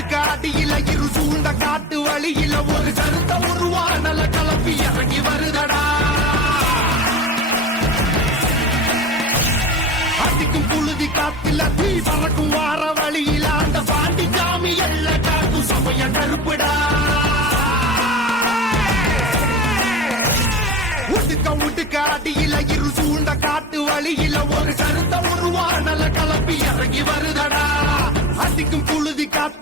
உடுக்க அடியில இரு சூழ்ந்த காட்டு வழியில ஒரு கருத்த உருவானல கலப்பி இறங்கி வருதடா. அடிக்கும் புழுதி காத்துல தீ பறக்கும் வார வழியில அந்த பாண்டி சாமி எல்ல காட்டும் சமய கருப்புடா. உடுக்க அடியில இரு சூழ்ந்த காட்டு வழியில ஒரு கருத்த உருவானல கலப்பி இறங்கி வருதடா. அடிக்கும் புழுதி காத்து